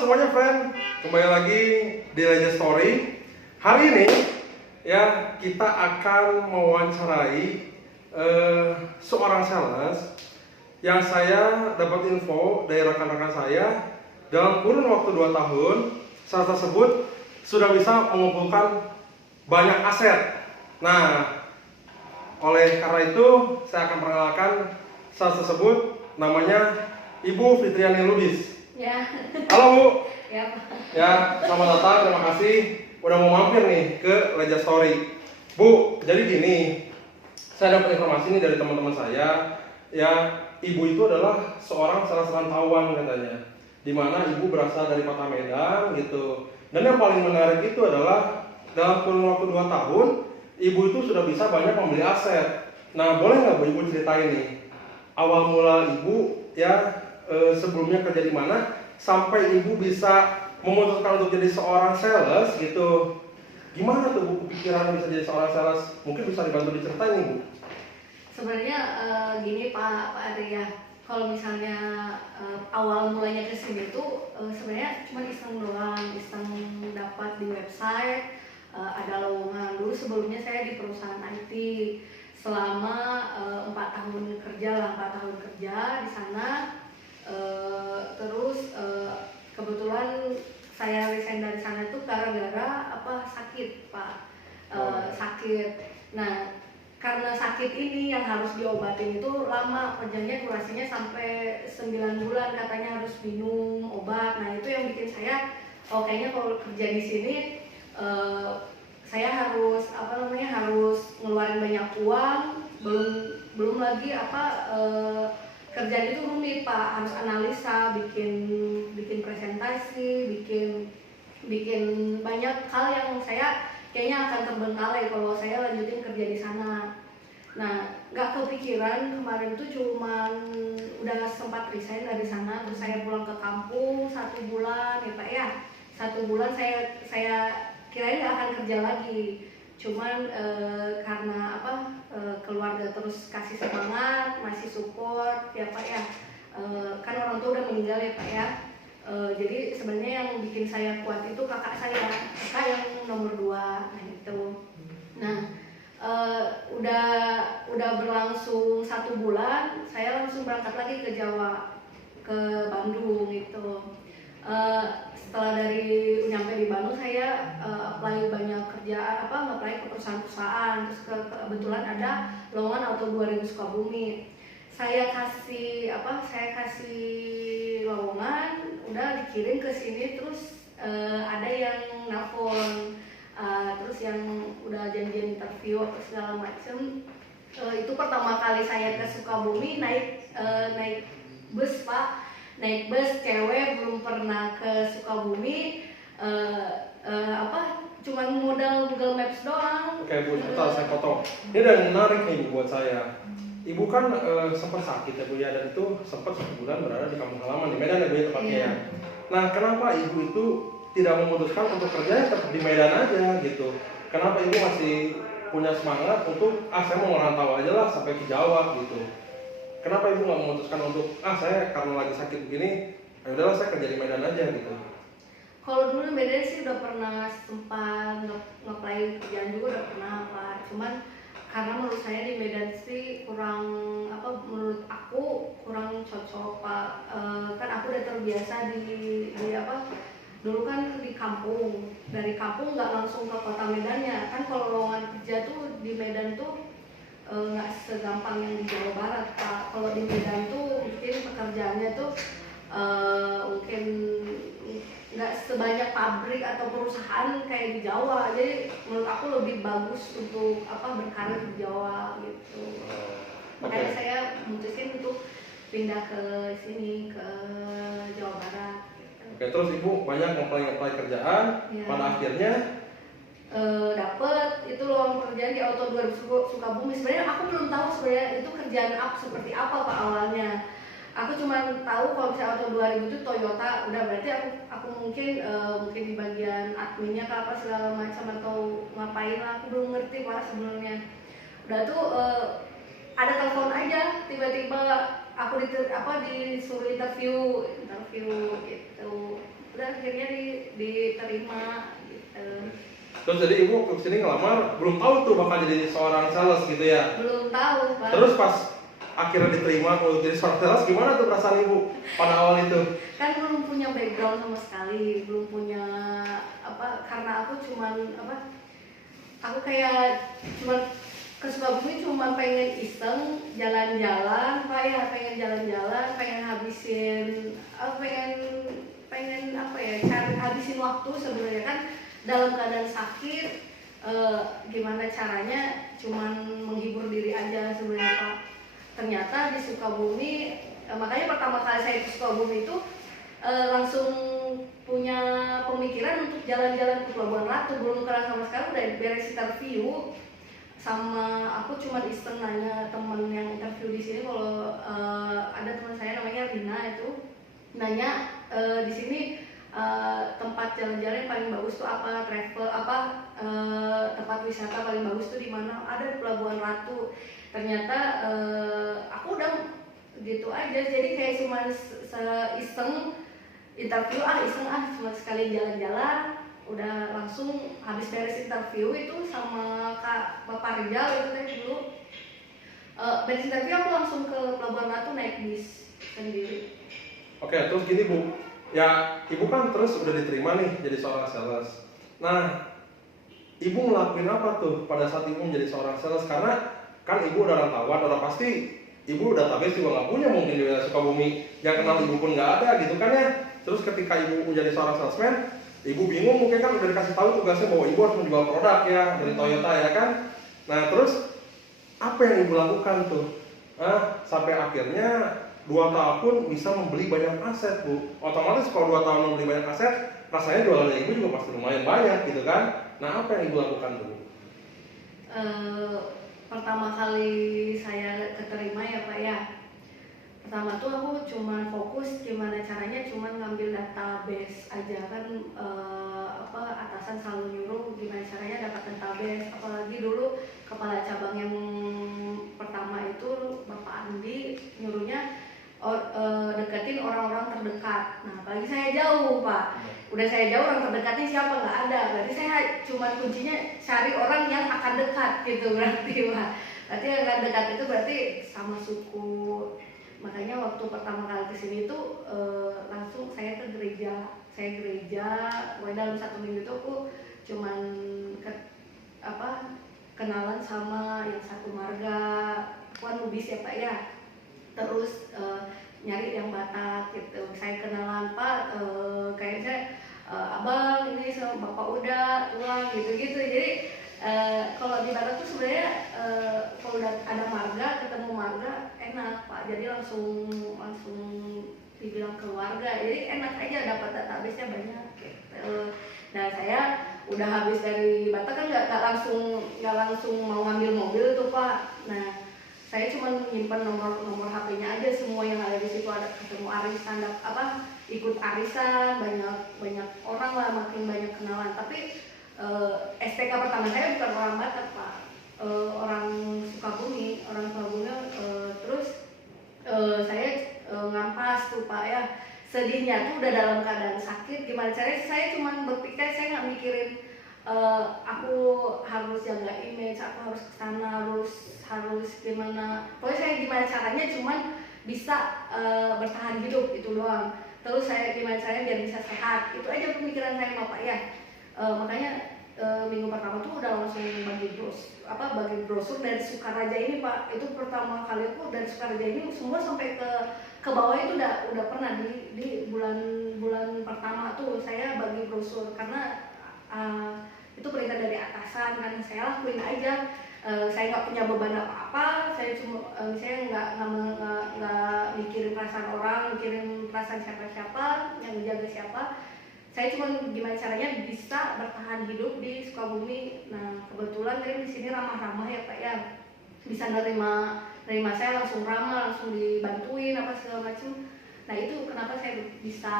semuanya friend, kembali lagi di Legend Story. Hari ini ya kita akan mewawancarai seorang sales yang saya dapat info dari rekan-rekan saya dalam kurun waktu 2 tahun sales tersebut sudah bisa mengumpulkan banyak aset. Nah, oleh karena itu saya akan perkenalkan sales tersebut, namanya Ibu Fitriani Lubis. Ya. Halo Bu. Ya Pak. Ya, selamat datang. Terima kasih udah mau mampir nih ke Legend Story. Bu, jadi gini, saya dapat informasi nih dari teman-teman saya. Ya, Ibu itu adalah seorang sales rantauan katanya. Dimana Ibu berasal dari Kota Medan gitu. Dan yang paling menarik itu adalah dalam kurun waktu 2 tahun, Ibu itu sudah bisa banyak membeli aset. Nah, boleh nggak Bu Ibu ceritain nih awal mula Ibu ya sebelumnya kerja di mana sampai Ibu bisa memutuskan untuk jadi seorang sales gitu. Gimana tuh Bu kepikiran bisa jadi seorang sales? Mungkin bisa dibantu diceritain nih Bu. Sebenarnya gini Pak Arya, kalau misalnya awal mulanya ke sini tuh sebenarnya cuma iseng doang, iseng dapat di website, ada lowongan. Dulu sebelumnya saya di perusahaan IT selama 4 tahun kerja di sana. Terus kebetulan saya resign dari sana tuh gara-gara sakit Pak, sakit. Nah, karena sakit ini yang harus diobatin itu lama, panjangnya durasinya sampai 9 bulan katanya harus minum obat. Nah, itu yang bikin saya kayaknya kalau kerja di sini saya harus harus ngeluarin banyak uang, belum lagi kerjaan itu rumit Pak, harus analisa, bikin presentasi, bikin banyak hal yang saya kayaknya akan terbengkalai kalau saya lanjutin kerja di sana. Nah, nggak kepikiran kemarin tuh cuman udah sempat resign dari sana, terus saya pulang ke kampung 1 bulan ya Pak ya. 1 bulan saya kirain nggak akan kerja lagi. Cuman karena keluarga terus kasih semangat, masih support ya Pak ya. Kan orang tua udah meninggal ya Pak ya. Jadi sebenarnya yang bikin saya kuat itu kakak yang nomor 2. Nah itu. Nah udah berlangsung 1 bulan, saya langsung berangkat lagi ke Jawa, ke Bandung gitu. Setelah nyampe di Bandung, saya apply banyak kerjaan, apply ke perusahaan-perusahaan. Terus kebetulan ada lowongan Auto 2000 Sukabumi. Saya kasih lowongan, udah dikirim ke sini. Terus ada yang nelfon, terus yang udah janjian interview segala macem. Itu pertama kali saya ke Sukabumi naik bus Pak. Naik bus cewek, belum pernah ke Sukabumi, cuman modal Google Maps doang. Oke Bu, sebentar saya potong. Ini udah menarik nih buat saya. Ibu kan sempat sakit ya Bu ya, dan itu sempat 1 bulan berada di kampung halaman di Medan ya Bu ya tepatnya ya. Nah, kenapa Ibu itu tidak memutuskan untuk kerja tetap di Medan aja gitu? Kenapa Ibu masih punya semangat untuk saya mau merantau aja lah sampai ke Jawa gitu? Kenapa Ibu nggak memutuskan untuk saya karena lagi sakit begini, ya udahlah saya kerja di Medan aja gitu? Kalau dulu di Medan sih udah pernah sempat nge-apply kerjaan juga udah pernah Pak. Cuman karena menurut saya di Medan sih menurut aku kurang cocok Pak. Kan aku udah terbiasa dulu kan di kampung. Dari kampung nggak langsung ke kota Medannya. Kan kalau lowongan kerja tuh di Medan tuh nggak segampang yang di Jawa Barat Pak. Kalau di Medan tuh mungkin pekerjaannya tuh mungkin nggak sebanyak pabrik atau perusahaan kayak di Jawa. Jadi menurut aku lebih bagus untuk berkarir di Jawa gitu. Makanya saya memutuskan untuk pindah ke sini, ke Jawa Barat gitu. Oke, terus Ibu banyak apply kerjaan ya. Pada akhirnya dapet itu lowongan pekerjaan di Auto 2000 Sukabumi. Sebenarnya aku belum tahu sebenarnya itu kerjaan seperti apa Pak awalnya. Aku cuma tahu kalau misalnya Auto 2000 itu Toyota, udah berarti aku mungkin di bagian adminnya apa segala macam atau ngapain lah, aku belum ngerti Pak sebenarnya. Udah tuh ada telepon aja tiba-tiba aku disuruh interview gitu. Udah akhirnya diterima gitu. Terus jadi ibu waktu kesini ngelamar belum tahu tuh bakal jadi seorang sales gitu ya? Belum tahu Pak. Terus pas akhirnya diterima kalau jadi seorang sales, gimana tuh perasaan ibu pada awal itu? Kan belum punya background sama sekali, belum punya karena aku cuman aku kayak cuman ke Sukabumi cuma pengen iseng jalan-jalan Pak ya, pengen jalan-jalan, pengen habisin pengen cari habisin waktu sebenarnya kan dalam keadaan sakit. Gimana caranya cuman menghibur diri aja sebenarnya Pak. Ternyata di Sukabumi, makanya pertama kali saya ke Sukabumi itu langsung punya pemikiran untuk jalan-jalan ke Pelabuhan Ratu. Belum kenal sama sekali, udah beres interview sama aku cuma iseng nanya teman yang interview di sini. Kalau ada teman saya namanya Rina itu nanya di sini tempat jalan-jalan yang paling bagus tuh apa, tempat wisata paling bagus tuh di mana? Ada di Pelabuhan Ratu. Ternyata aku udah gitu aja, jadi kayak cuma iseng interview cuma sekali jalan-jalan, udah langsung habis beres interview itu sama Bapak Rizal itu teh dulu. Beres interview aku langsung ke Pelabuhan Ratu naik bis sendiri. Oke, terus gini Bu, ya ibu kan terus udah diterima nih jadi seorang sales. Nah, ibu ngelakuin apa tuh pada saat ibu menjadi seorang sales? Karena kan ibu udah rantauan, udah pasti ibu database juga nggak punya mungkin di wilayah Sukabumi, yang kenal ibu pun nggak ada gitu kan ya. Terus ketika ibu menjadi seorang salesman, ibu bingung mungkin kan udah dikasih tahu tugasnya bahwa ibu harus menjual produk ya dari Toyota ya kan. Nah terus apa yang ibu lakukan tuh? Sampai akhirnya 2 tahun bisa membeli banyak aset Bu. Otomatis kalau 2 tahun membeli banyak aset, rasanya jualannya ibu juga pasti lumayan banyak gitu kan. Nah apa yang ibu lakukan tuh? Pertama kali saya keterima ya Pak ya, pertama tuh aku cuman fokus gimana caranya cuman ngambil database aja kan. Atasan selalu nyuruh gimana caranya dapat database, apalagi dulu kepala cabang yang pertama itu Bapak Andi nyuruhnya deketin orang-orang terdekat. Nah apalagi saya jauh Pak, udah saya jauh, orang terdekatnya siapa, nggak ada. Berarti saya cuma kuncinya cari orang yang akan dekat gitu berarti Pak. Berarti yang akan dekat itu berarti sama suku. Makanya waktu pertama kali kesini tuh langsung saya ke gereja. Dalam 1 minggu itu aku cuman kenalan sama yang satu marga, kan Lubis ya Pak ya. Terus nyari yang Batak gitu. Saya kenalan Pak, kayaknya abang ini sama bapak udah tuang gitu-gitu. Jadi kalau di Batak tuh sebenarnya kalau udah ada marga, ketemu marga enak Pak. Jadi langsung dibilang keluarga. Jadi enak aja, dapat database-nya banyak gitu. Nah saya udah habis dari Batak kan nggak langsung mau ngambil mobil tuh Pak. Nah saya cuma nyimpan nomor HP-nya aja, semua yang ada di situ. Ada ketemu arisan, ikut arisan, banyak orang lah, makin banyak kenalan. Tapi STK pertama saya bukan orang Batak Pak, orang Sukabumi. Terus saya ngampas tuh Pak ya. Sedihnya tuh udah dalam keadaan sakit, gimana caranya saya cuma berpikir, saya nggak mikirin aku harus jaga image, aku harus kesana, harus gimana. Pokoknya saya gimana caranya cuman bisa bertahan hidup itu doang. Terus saya gimana caranya biar bisa sehat, itu aja pemikiran saya Pak ya. Makanya minggu pertama tuh udah langsung bagi brosur dari Sukaraja ini Pak. Itu pertama kali aku dari Sukaraja ini semua sampai ke bawah itu udah pernah di bulan pertama tuh saya bagi brosur karena itu perintah dari atasan kan. Saya lakuin aja. Saya nggak punya beban apa-apa. Saya nggak mikirin perasaan orang, mikirin perasaan siapa yang menjaga siapa. Saya cuma gimana caranya bisa bertahan hidup di Sukabumi. Nah kebetulan dari di sini ramah-ramah ya Pak ya, bisa nerima saya langsung ramah, langsung dibantuin apa segala macam. Nah itu kenapa saya bisa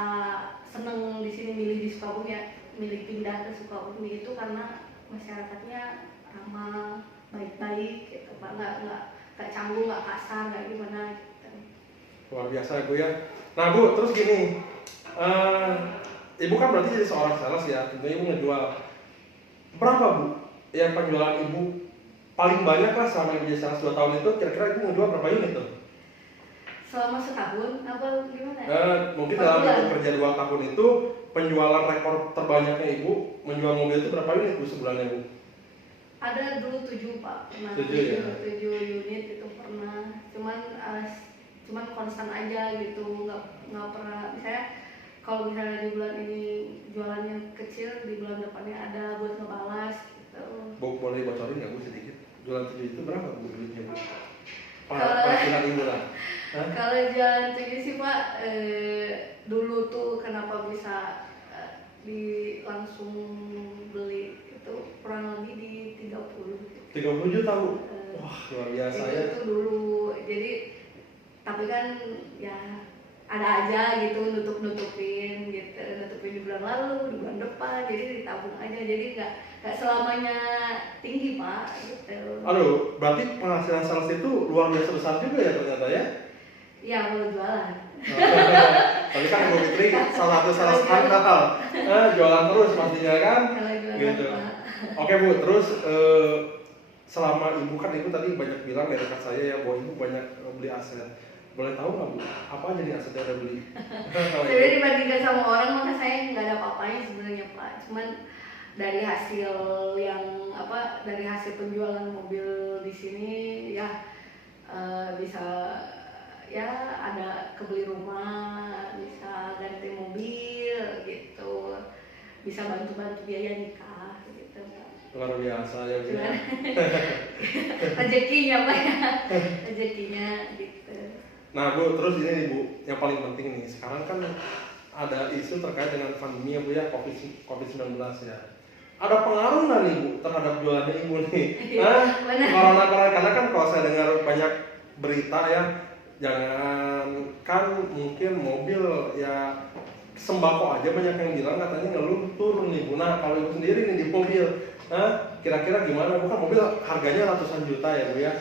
seneng di sini, milih di Sukabumi ya, milih pindah ke Sukabumi itu karena masyarakatnya ramah, baik-baik gitu Pak, nggak canggung, nggak kasar, nggak gimana gitu. Luar biasa Bu ya. Nah Bu, terus gini, ibu kan berarti jadi seorang sales ya, tentunya ibu ngejual. Berapa bu? Ya penjualan ibu paling banyak lah selama ibu jadi sales 2 tahun itu, kira-kira ibu ngejual berapa unit tuh? Selama setahun apa gimana? Mungkin dalam itu kerja 2 tahun itu penjualan rekor terbanyaknya ibu menjual mobil itu berapa unit bu sebulannya bu? Ada dulu 7 Pak, pernah 7 ya? 7 unit itu pernah, cuman konstan aja gitu, nggak pernah misalnya kalau misalnya di bulan ini jualannya kecil, di bulan depannya ada buat ngebalas gitu. Bu, boleh bocorin nggak bu sedikit? Jualan 7 itu berapa bu duitnya bu? Penghasilan ibu lah. Kalau jualan 7 sih Pak, dulu tuh kenapa bisa langsung beli itu kurang lebih di 30 juta bu? Wah luar biasa ya. Itu dulu, jadi tapi kan ya ada aja gitu nutupin di bulan lalu, di bulan depan, jadi ditabung aja, jadi nggak selamanya tinggi Pak gitu. Aduh, berarti penghasilan sales itu luar biasa besar juga ya ternyata ya? Iya, kalau jualan. Tapi kan Ibu Fitri salah satu sales handal, jualan terus pastinya kan? Kalau jualan Gitu. Pak. Oke Bu, terus selama ibu kan ibu tadi banyak bilang dari dekat saya ya bahwa ibu banyak beli aset. Boleh tahu nggak bu, apa aja nih aset yang udah beli? Sebenarnya dibandingkan sama orang maka saya nggak ada apa-apanya sebenarnya Pak. Cuman dari hasil penjualan mobil di sini ya bisa ya ada kebeli rumah, bisa ganti mobil gitu, bisa bantu-bantu biaya nikah gitu. Luar biasa ya bu. Rezekinya Pak ya, rezekinya gitu. Nah bu, terus ini nih bu, yang paling penting nih, sekarang kan ada isu terkait dengan pandemi ya bu ya, COVID-19 ya. Ada pengaruh nggak nih bu terhadap jualannya ibu nih? Corona, karena kan kalau saya dengar banyak berita ya, jangankan mungkin mobil ya, sembako aja banyak yang bilang katanya ngeluh turun nih bu. Nah kalau ibu sendiri nih di mobil, kira-kira gimana? Bukan mobil harganya ratusan juta ya bu ya,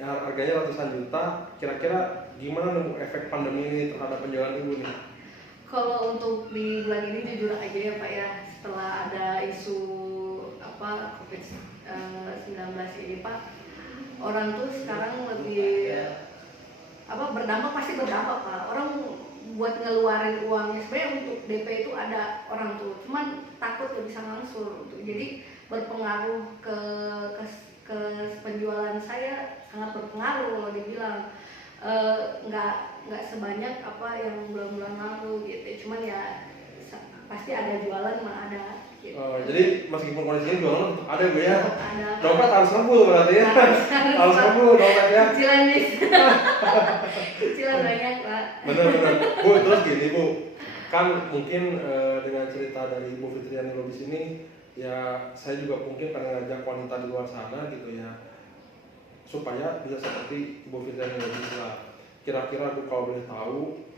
harganya ratusan juta. Kira-kira gimana nih bu efek pandemi ini terhadap penjualan ibu nih? Kalau untuk di bulan ini jujur aja ya Pak ya, setelah ada isu COVID-19 ini Pak, orang tuh sekarang lebih berdampak, pasti berdampak Pak. Orang buat ngeluarin uangnya sebenarnya untuk DP itu ada orang tuh, cuman takut gak bisa ngangsur untuk, jadi berpengaruh ke penjualan saya, sangat berpengaruh kalau dibilang. Nggak sebanyak apa yang bulan-bulan lalu gitu, cuman ya pasti ada jualan mah ada gitu. Jadi meskipun kondisinya jualan tetap ada bu ya? Ada. Dompet harus ngebul berarti ya? Harus ngebul dompet ya? Cicilan nih. Cicilan banyak Pak. Bener-bener bu, terus gini bu, kan mungkin dengan cerita dari Ibu Fitriani Lubis ini ya, saya juga mungkin pengen ngajak wanita di luar sana gitu ya, supaya bisa seperti Ibu Fitriani Lubis lah. Kira-kira Bu kalau boleh tahu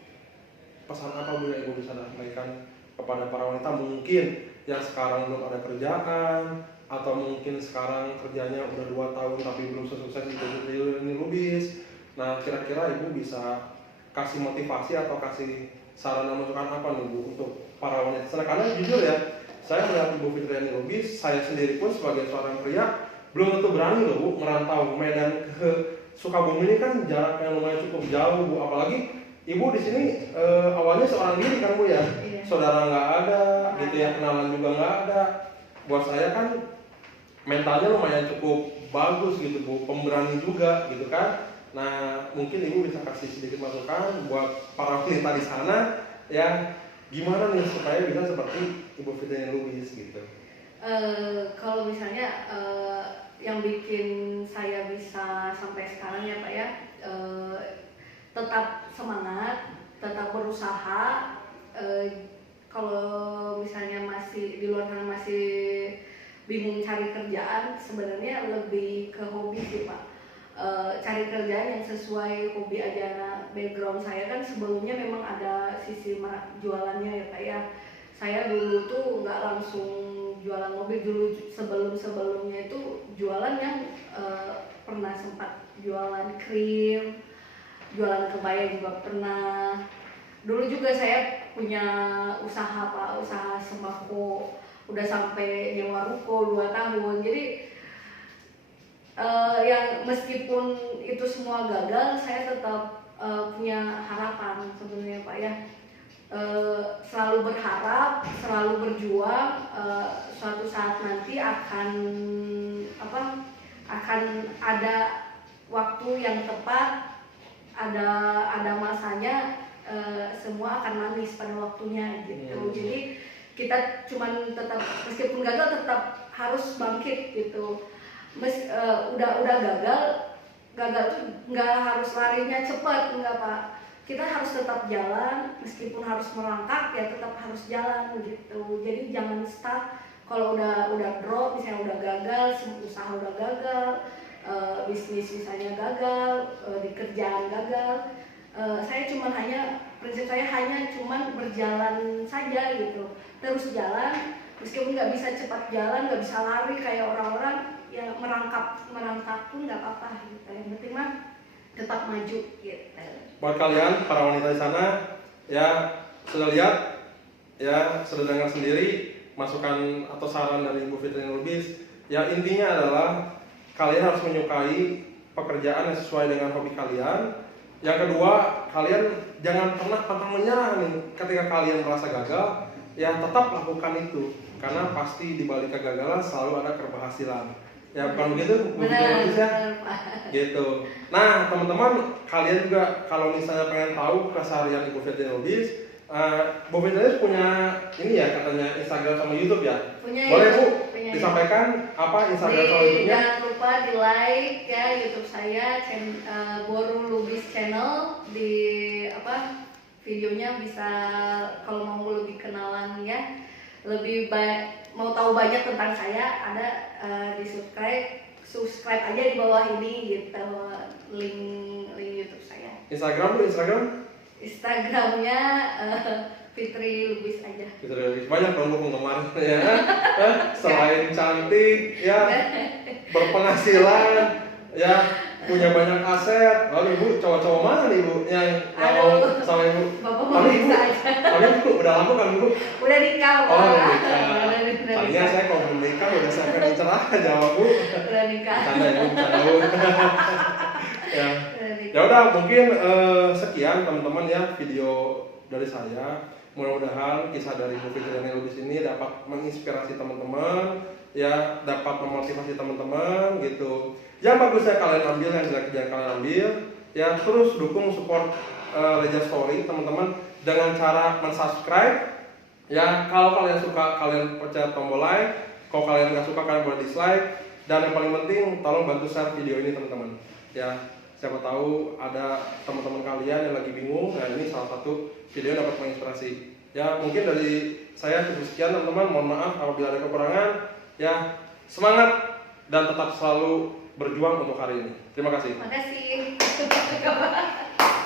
pesan apa Bu yang Ibu bisa sampaikan kepada para wanita mungkin yang sekarang belum ada kerjaan, atau mungkin sekarang kerjanya udah 2 tahun tapi belum sukses Ibu Fitriani Lubis. Nah kira-kira Ibu bisa kasih motivasi atau kasih saran dan masukan apa nih Bu untuk para wanita sana? Karena jujur ya, saya melihat Ibu Fitriani Lubis, saya sendiri pun sebagai seorang pria belum tentu berani loh Bu merantau Medan ke Sukabumi. Ini kan jarak yang lumayan cukup jauh Bu, apalagi Ibu di sini awalnya seorang diri kan Bu ya, Iya. Saudara nggak ada gitu ya, kenalan juga nggak ada. Buat saya kan mentalnya lumayan cukup bagus gitu Bu, pemberani juga gitu kan. Nah mungkin Ibu bisa kasih sedikit masukan buat para wanita di sana ya, gimana nih supaya bisa seperti Ibu Fitriani Lubis gitu. Kalau misalnya yang bikin saya bisa sampai sekarang ya Pak ya, tetap semangat, tetap berusaha. Kalau misalnya masih di luar sana masih bingung cari kerjaan, sebenarnya lebih ke hobi sih Pak. Cari kerjaan yang sesuai hobi aja. Nah, background saya kan sebelumnya memang ada sisi jualannya ya Pak ya. Saya dulu tuh nggak langsung jualan mobil, dulu sebelumnya itu jualan yang pernah sempat jualan krim, jualan kebaya juga pernah. Dulu juga saya punya usaha Pak, usaha sembako, udah sampai nyewa ruko 2 tahun. Jadi yang meskipun itu semua gagal, saya tetap punya harapan sebenarnya Pak ya. Selalu berharap, selalu berjuang, suatu saat nanti akan ada waktu yang tepat, ada masanya, semua akan manis pada waktunya gitu. Jadi kita cuman tetap, meskipun gagal tetap harus bangkit gitu. Udah gagal tuh nggak harus larinya cepat, enggak Pak. Kita harus tetap jalan, meskipun harus merangkak ya tetap harus jalan gitu. Jadi jangan stuck. Kalau udah drop, misalnya udah gagal, usaha udah gagal, bisnis misalnya gagal, di kerjaan gagal, prinsip saya hanya cuman berjalan saja gitu. Terus jalan, meskipun nggak bisa cepat jalan, nggak bisa lari kayak orang-orang, ya merangkak pun nggak apa-apa gitu. Yang penting mah tetap maju gitu. Buat kalian para wanita di sana, ya sudah lihat, ya sudah dengar sendiri masukan atau saran dari Ibu Fitri Lubis. Ya intinya adalah kalian harus menyukai pekerjaan yang sesuai dengan hobi kalian. Yang kedua, kalian jangan pernah pantang menyerah nih ketika kalian merasa gagal. Ya tetap lakukan itu, karena pasti di balik kegagalan selalu ada keberhasilan. Ya bukan begitu? Benar, gitu. Nah teman-teman, kalian juga kalau misalnya pengen tahu keseharian Ibu Fitri Lubis, Bu Fitri punya ini ya katanya Instagram sama YouTube ya? Punya. Boleh Bu punya, disampaikan apa Instagram sama YouTube-nya? Jangan lupa di like ya YouTube saya, Borul Lubis Channel. Di videonya bisa, kalau mau lebih kenalan ya, lebih mau tahu banyak tentang saya, ada di subscribe aja di bawah ini gitu, link YouTube saya. Instagramnya Fitri Lubis aja. Fitri Lubis, banyak dong penggemar ya. Selain cantik ya, berpenghasilan ya, punya banyak aset. Lalu Ibu cowok-cowok mana nih Bu yang mau sama Ibu? Bapak mau bisa aja. Tapi Ibu udah lama kan Bu? Udah nikah. Oh udah nikah. Tadinya saya kalau belum nikah udah saya akan cerah jawab Bu. Udah nikah. Canda Bu. Ya. Ya udah mungkin sekian teman-teman ya video dari saya. Mudah-mudahan kisah dari Bu Fitri Lubis ini dapat menginspirasi teman-teman, ya dapat memotivasi teman-teman gitu. Yang bagusnya kalian ambil, yang jelek-jelek kalian ambil. Ya terus dukung support Leja Story teman-teman dengan cara mensubscribe. Ya kalau kalian suka kalian pencet tombol like, kalau kalian nggak suka kalian boleh dislike. Dan yang paling penting tolong bantu share video ini teman-teman. Ya siapa tahu ada teman-teman kalian yang lagi bingung, nah ini salah satu video yang dapat menginspirasi. Ya mungkin dari saya cukup sekian teman-teman, mohon maaf apabila ada kekurangan. Ya semangat dan tetap selalu berjuang untuk hari ini. Terima kasih. Terima kasih.